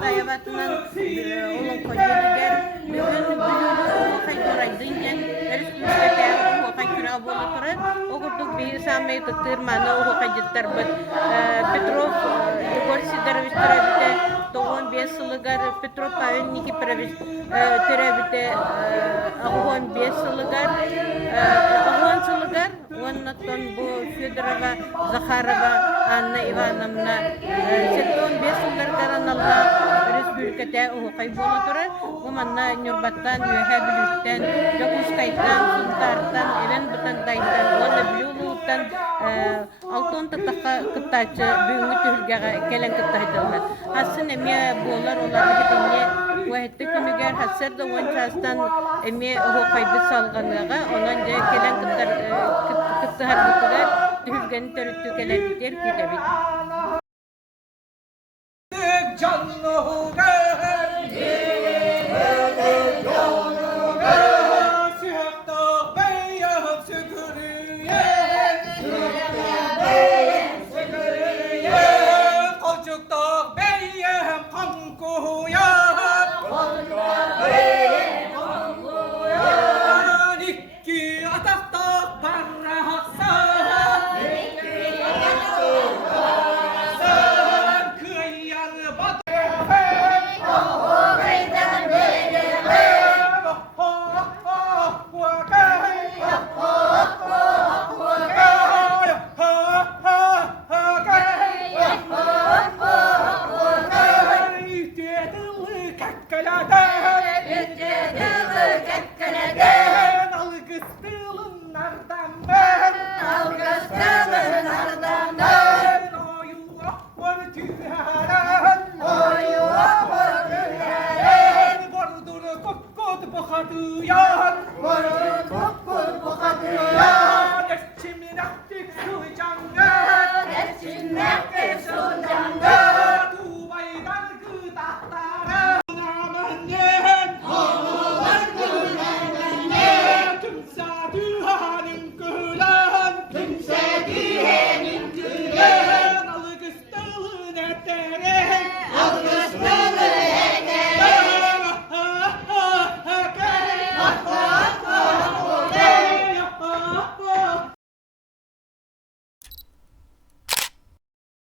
Dayabatından olan koyuyor. Bugün kaydoraydın yani Respublika'da o kaykıra bulutur. O kurduk bir samay tutturmanı o kayıtlar Petrov Igor Sidorovich Terabite doğum 5 yıllıgar Petrov Pavelniki Terabite ağon 5 yıllıgar ağon yıllıgar ondan bu Fyodorova Zakharova Anna Ivanovna 15 yıllar karanallah Respublika'da o kaybolutur. Bu manna Nurbat'tan, Yuhabilük'ten, Jakuskay'tan, Suntar'tan, Even Butantay'tan, Wanda Blulu'tan, Altın Tatak'a kıttaçı, Büyümü Tühülge'ye gelen kıttaydılar. Hasın emiye boğular olardı hepinye, Vahette günüger hasır da onçastan emiye o kaydı salganlığa, ondan gelen kıttahar Tühülge'nin törüttü gelen biter küdebit. Canlı Algıstılın ardından ben oyun var tüher